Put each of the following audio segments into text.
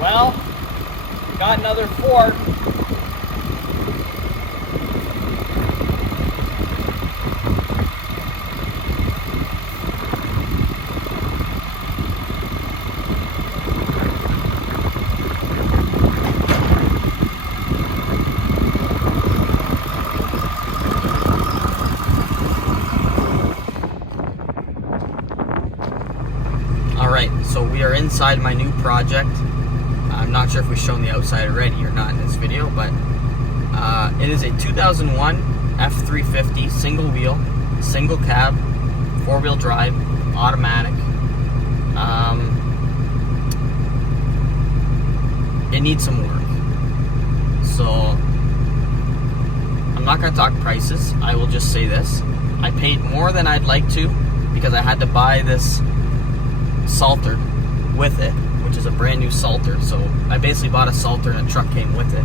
Well, got another 4. Alright, so we are inside my new project. I'm not sure if we've shown the outside already or not in this video, but it is a 2001 F350 single wheel, single cab, 4-wheel drive, automatic. It needs some work. So I'm not going to talk prices. I will just say this. I paid more than I'd like to because I had to buy this Salter with it, which is a brand new Salter. So I basically bought a Salter and a truck came with it.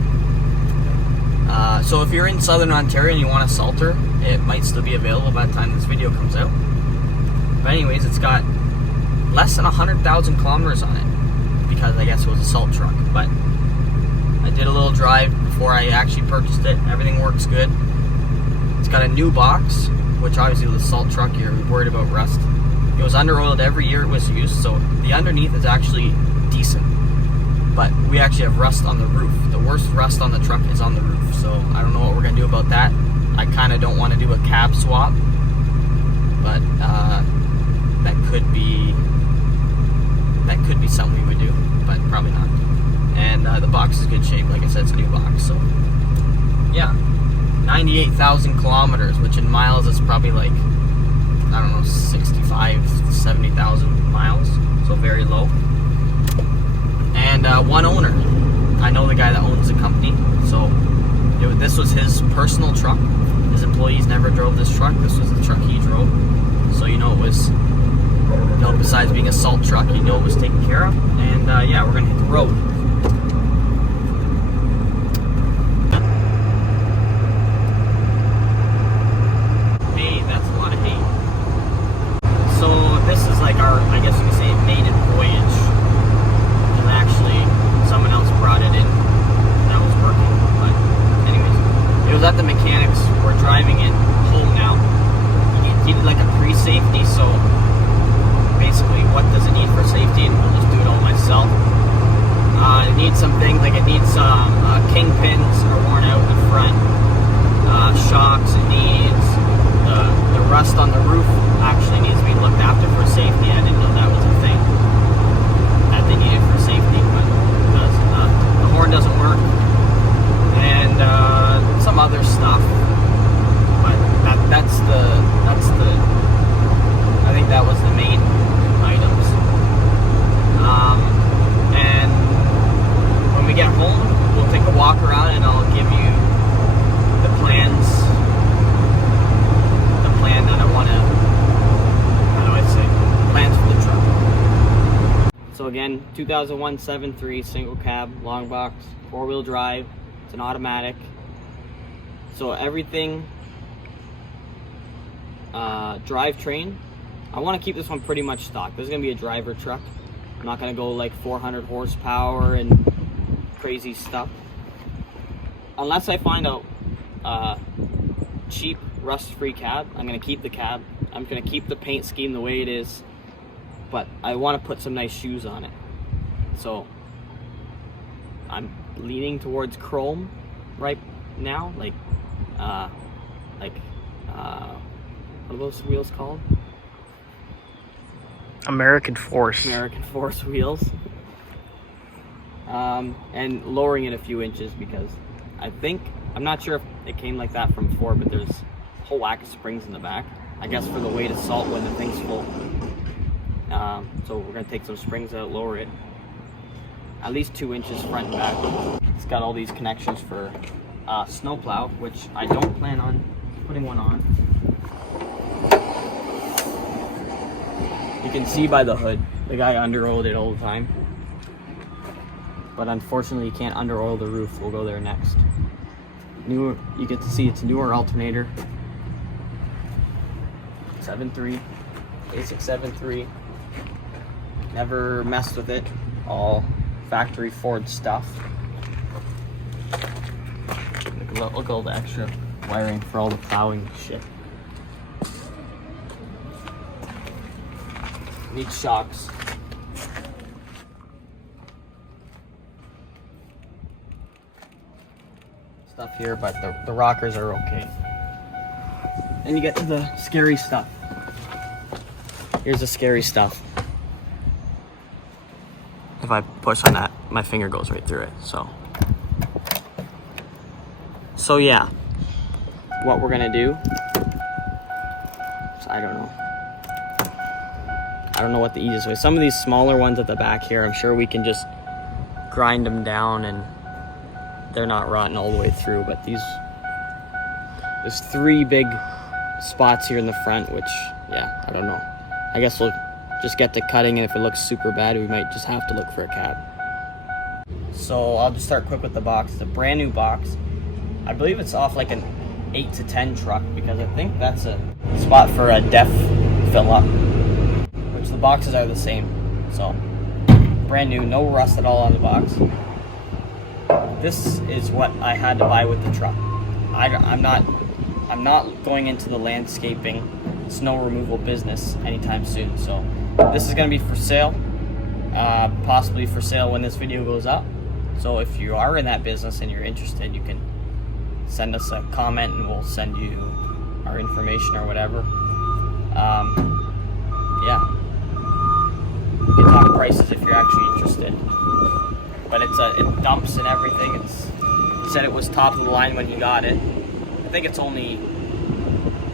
So if you're in Southern Ontario and you want a Salter, it might still be available by the time this video comes out. But anyways, it's got less than 100,000 kilometers on it because I guess it was a salt truck. But I did a little drive before I actually purchased it. Everything works good. It's got a new box, which obviously with a salt truck you're worried about rust. It was under-oiled every year it was used, so the underneath is actually decent. But we actually have rust on the roof. The worst rust on the truck is on the roof, so I don't know what we're going to do about that. I kind of don't want to do a cab swap, but that could be something we would do, but probably not. And the box is good shape. Like I said, it's a new box, so yeah. 98,000 kilometers, which in miles is probably like, I don't know, 65 to 70,000 miles, so very low. And one owner. I know the guy that owns the company, so this was his personal truck. His employees never drove this truck. This was the truck he drove. So it was, besides being a salt truck, it was taken care of. And yeah, we're gonna hit the road. I guess you could say maiden voyage, and actually someone else brought it in that was working. But anyways, it was at the mechanics. We're driving it home now. He did like a pre-safety, so basically what does it need for safety, and we'll just do it all myself. It needs some things, like it needs some kingpins are worn out in the front, shocks. It needs the rust on the roof actually needs to be looked after for safety. I didn't know that was a thing that they needed for safety, but it does. The horn doesn't work, and some other stuff. But that's the I think that was the main items. And when we get home, we'll take a walk around, and I'll give you the plans. That I want to, how do I say, plans for the truck. So again, 2001 7.3 single cab, long box, 4-wheel drive. It's an automatic. So everything, drivetrain. I want to keep this one pretty much stock. This is going to be a driver truck. I'm not going to go like 400 horsepower and crazy stuff. Unless I find a cheap rust-free cab, I'm going to keep the cab. I'm going to keep the paint scheme the way it is, but I want to put some nice shoes on it. So I'm leaning towards chrome right now, like what are those wheels called? American Force wheels. And lowering it a few inches because I'm not sure if it came like that from Ford, but there's a whole whack of springs in the back. I guess for the weight of salt when the thing's full. So we're gonna take some springs out, lower it at least 2 inches front and back. It's got all these connections for snowplow, which I don't plan on putting one on. You can see by the hood, the guy under-oiled it all the time. But unfortunately, you can't under-oil the roof. We'll go there next. You get to see it's a newer alternator. 7.3, basic 7.3. Never messed with it. All factory Ford stuff. Look at all the extra wiring for all the plowing shit. Needs shocks. Stuff here, but the rockers are okay. Then you get to the scary stuff. Here's the scary stuff. If I push on that, my finger goes right through it, So yeah, what we're gonna do, I don't know what the easiest way. Some of these smaller ones at the back here, I'm sure we can just grind them down and they're not rotten all the way through, but there's 3 big spots here in the front, which, yeah, I don't know. I guess we'll just get to cutting, and if it looks super bad, we might just have to look for a cab. So I'll just start quick with the box. It's a brand new box. I believe it's off like an 8 to 10 truck, because I think that's a spot for a def fill up, which the boxes are the same. So brand new, no rust at all on the box. This is what I had to buy with the truck. I'm not going into the landscaping, snow removal business anytime soon. So this is going to be for sale, possibly for sale when this video goes up. So if you are in that business and you're interested, you can send us a comment and we'll send you our information or whatever. Yeah, we can talk prices if you're actually interested. But it dumps and everything. He said it was top of the line when he got it. I think it's only,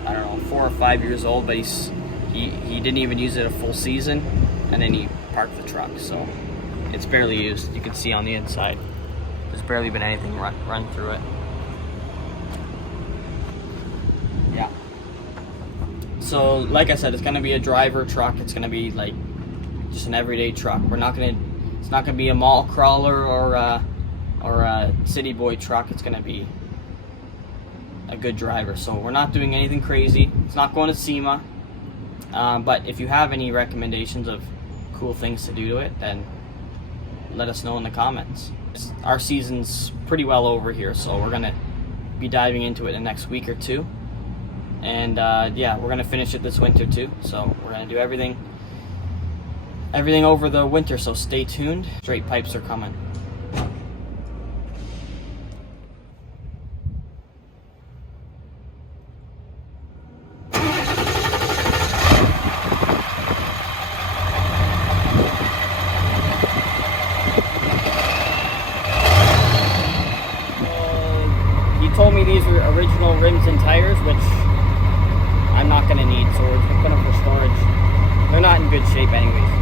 I don't know, 4 or 5 years old, but he didn't even use it a full season, and then he parked the truck, so it's barely used. You can see on the inside, there's barely been anything run through it. Yeah. So, like I said, it's gonna be a driver truck. It's gonna be like just an everyday truck. It's not gonna be a mall crawler or a city boy truck. It's gonna be a good driver. So we're not doing anything crazy. It's not going to SEMA. But if you have any recommendations of cool things to do to it, then let us know in the comments. Our season's pretty well over here, so we're gonna be diving into it in the next week or two. And yeah, we're gonna finish it this winter too. So we're gonna do everything over the winter, so stay tuned. Straight pipes are coming. He told me these are original rims and tires, which I'm not gonna need, so we're just gonna put them for storage. They're not in good shape anyways.